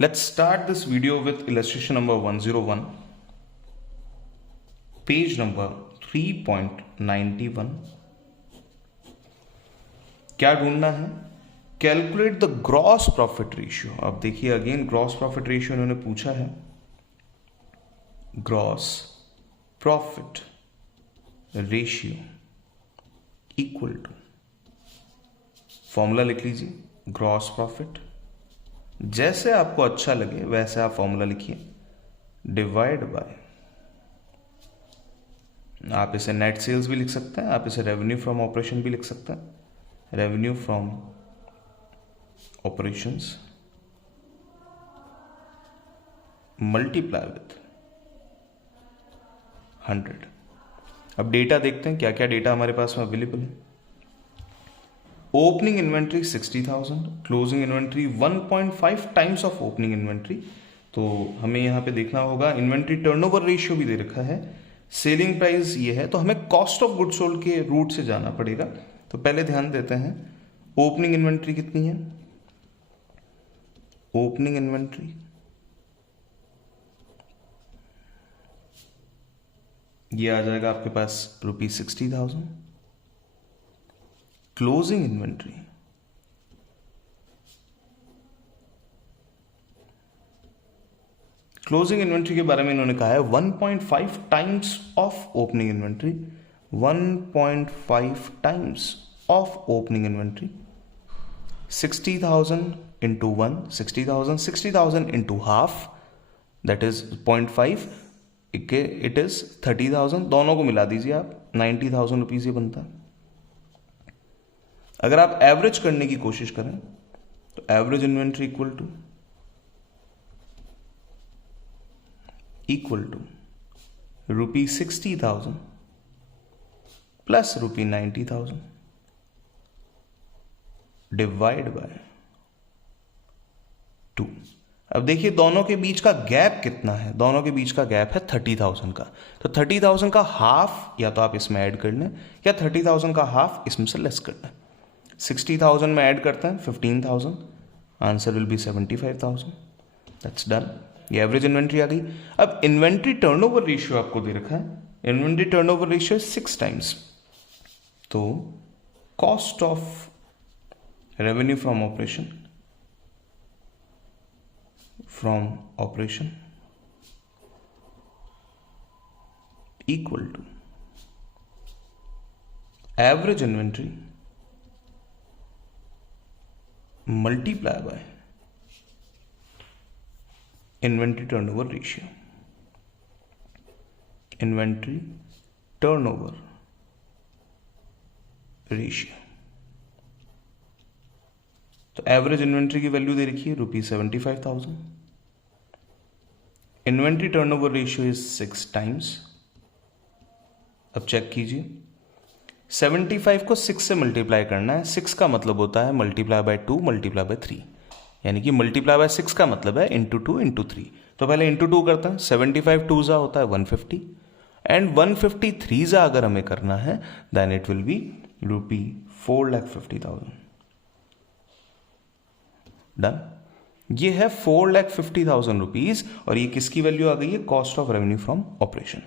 Let's start this video with illustration number 101, page number 3.91. क्या ढूंढना है? Calculate the gross profit ratio. अब देखिए अगेन ग्रॉस प्रॉफिट रेशियो इन्होंने पूछा है. Gross profit ratio equal to, formula लिख लीजिए. ग्रॉस प्रॉफिट, जैसे आपको अच्छा लगे वैसे आप फॉर्मूला लिखिए, डिवाइड बाय, आप इसे नेट सेल्स भी लिख सकते हैं, आप इसे रेवेन्यू फ्रॉम ऑपरेशन भी लिख सकते हैं. Revenue from operations multiply with 100. अब डेटा देखते हैं क्या क्या डेटा हमारे पास में अवेलेबल है. Opening inventory 60,000, closing inventory 1.5 times of opening inventory. तो हमें यहां पे देखना होगा, इन्वेंट्री टर्नओवर रेशियो भी दे रखा है, सेलिंग प्राइस ये है, तो हमें कॉस्ट ऑफ गुड्स सोल्ड के रूट से जाना पड़ेगा. तो पहले ध्यान देते हैं ओपनिंग इन्वेंट्री कितनी है. ओपनिंग इन्वेंट्री ये आ जाएगा आपके पास ₹60,000. क्लोजिंग इन्वेंट्री के बारे में इन्होंने कहा है 1.5 times of opening inventory. 1.5 times of opening inventory. 60,000 into 1, 60,000 into half, that is 0.5, it is 30,000. दोनों को मिला दीजिए आप, 90,000 रुपीज ये बनता है. अगर आप एवरेज करने की कोशिश करें तो average inventory equal to ₹60,000 plus ₹90,000 divide by 2. अब देखिए दोनों के बीच का गैप कितना है. दोनों के बीच का गैप है 30,000 का. तो 30,000 का हाफ या तो आप इसमें ऐड कर लें या 30,000 का हाफ इसमें से लेस कर लें. 60,000 में ऐड करते हैं 15,000, answer will be 75,000. That's done. ये एवरेज इन्वेंट्री आ गई. अब इन्वेंट्री टर्नओवर रेशियो आपको दे रखा है. Inventory turnover ratio 6 times. तो cost of revenue from operation equal to average inventory multiply by inventory turnover ratio. Inventory turnover ratio. तो एवरेज इन्वेंट्री की वैल्यू दे रखी है ₹75,000. Inventory turnover ratio is 6 times. अब चेक कीजिए, 75 को 6 से मल्टीप्लाई करना है. 6 का मतलब होता है मल्टीप्लाई बाय 2 मल्टीप्लाई बाय 3, यानी कि मल्टीप्लाई बाय 6 का मतलब है इंटू 2 इंटू 3. तो पहले इंटू 2 करते हैं. 75 2 जा होता है 150 एंड 153 जा अगर हमें करना है then it will be ₹450,000. Done. ये है 450,000 रुपीज और ये किसकी वैल्यू आ गई है? Cost of revenue from operation.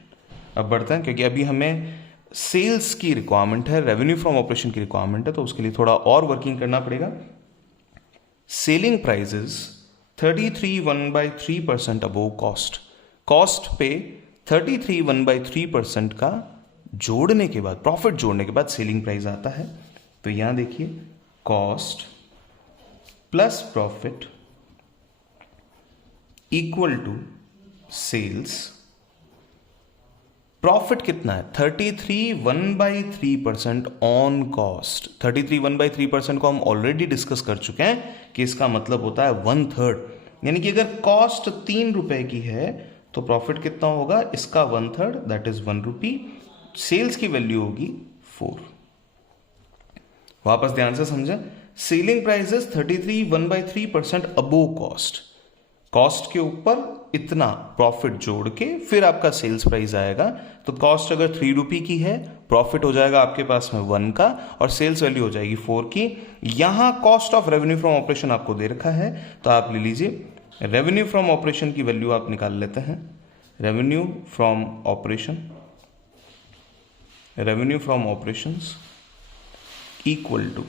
अब बढ़ते हैं क्योंकि अभी हमें सेल्स की रिक्वायरमेंट है, रेवेन्यू फ्रॉम ऑपरेशन की रिक्वायरमेंट है, तो उसके लिए थोड़ा और वर्किंग करना पड़ेगा. Selling prices 33 1/3% above cost. Cost पे 33 1/3% का जोड़ने के बाद, प्रॉफिट जोड़ने के बाद सेलिंग प्राइस आता है. तो यहां देखिए cost plus profit equal to sales. Profit कितना है? 33 1/3% ऑन कॉस्ट. 33 1/3% को हम ऑलरेडी डिस्कस कर चुके हैं कि इसका मतलब होता है 1/3. यानी कि अगर कॉस्ट ₹3 की है तो प्रॉफिट कितना होगा? इसका 1/3, दैट इज ₹1. सेल्स की वैल्यू होगी 4. वापस ध्यान से समझें. Selling prices 33 1/3% above cost. Cost के ऊपर इतना प्रॉफिट जोड़ के फिर आपका सेल्स प्राइस आएगा. तो कॉस्ट अगर ₹3 की है, प्रॉफिट हो जाएगा आपके पास में 1 का और सेल्स वैल्यू हो जाएगी 4 की. यहां cost of revenue from operation आपको दे रखा है तो आप ले लीजिए रेवेन्यू फ्रॉम ऑपरेशन की वैल्यू आप निकाल लेते हैं। Revenue from operations equal to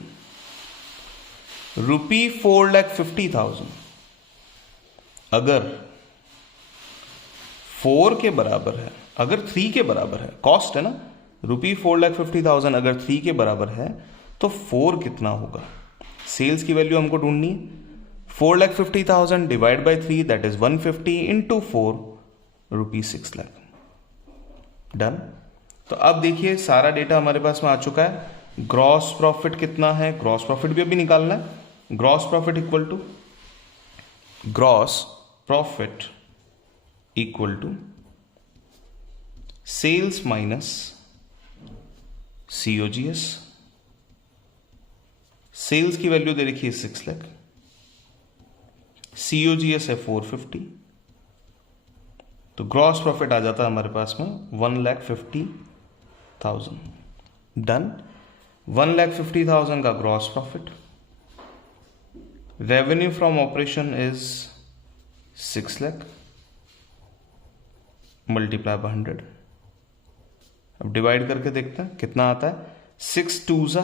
₹4,50,000। अगर 4 के बराबर है, अगर 3 के बराबर है, कॉस्ट है ना, ₹4,50,000 अगर 3 के बराबर है तो 4 कितना होगा? सेल्स की वैल्यू हमको ढूंढनी है। 4,50,000 divide by 3 that is 150 into 4 ₹6 lakh. Done. तो अब देखिए सारा डेटा हमारे पास में आ चुका है। ग्रॉस प्रॉफिट कितना है, ग्रॉस प्रॉफिट भी अभी निकालना है। Gross profit equal to sales minus COGS। Sales की वैल्यू दे रखी है 6 लाख, COGS है 450, तो ग्रॉस प्रॉफिट आ जाता है हमारे पास में 1,50,000। डन। 1,50,000 का gross profit. Revenue from operation is 6 lakh multiply by 100। अब डिवाइड करके देखते हैं कितना आता है। 6 2s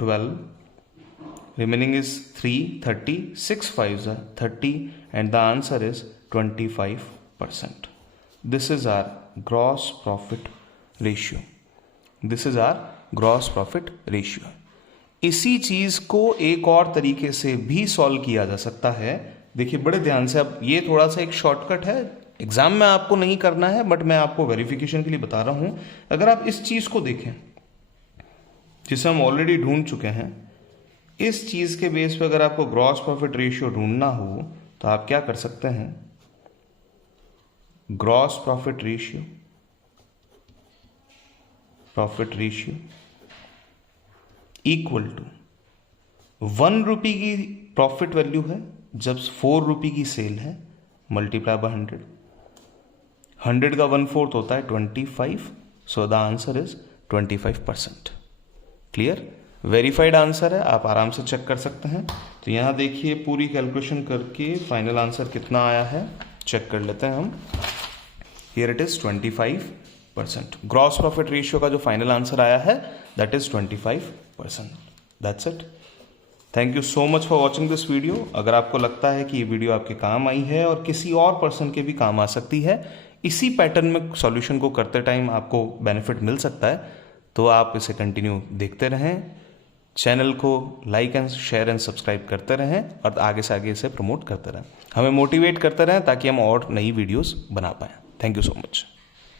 12, remaining is 3 30, 6 5s 30 and the answer is 25%. This is our gross profit ratio. इसी चीज को एक और तरीके से भी सॉल्व किया जा सकता है। देखिए बड़े ध्यान से, अब ये थोड़ा सा एक शॉर्टकट है, एग्जाम में आपको नहीं करना है, बट मैं आपको वेरिफिकेशन के लिए बता रहा हूं। अगर आप इस चीज को देखें जिसे हम ऑलरेडी ढूंढ चुके हैं, इस चीज के बेस पे अगर आपको ग्रॉस प्रॉफिट रेशियो ढूंढना हो तो आप क्या कर सकते हैं, gross profit ratio equal to 1 रुपये की प्रॉफिट वैल्यू है जब 4 रुपये की सेल है, मल्टीप्लाई बाय 100। 100 का 1/4 होता है 25, so the answer is 25%। Clear? Verified answer है, आप आराम से चेक कर सकते हैं। तो यहां देखिए पूरी कैलकुलेशन करके फाइनल आंसर कितना आया है चेक कर लेते हैं हम। Here it is 25%। Gross profit ratio का जो फाइनल आंसर आया है that is 25%। That's it. Thank you so much for watching this video. अगर आपको लगता है कि ये वीडियो आपके काम आई है और किसी और पर्सन के भी काम आ सकती है, इसी पैटर्न में सॉल्यूशन को करते टाइम आपको बेनिफिट मिल सकता है, तो आप इसे कंटिन्यू देखते रहें। चैनल को like and share and subscribe करते रहें और आगे से आगे इसे प्रमोट करते रहें। हमें मोटिवेट करते रहें ताकि हम और नई वीडियोस बना पाएं। Thank you so much.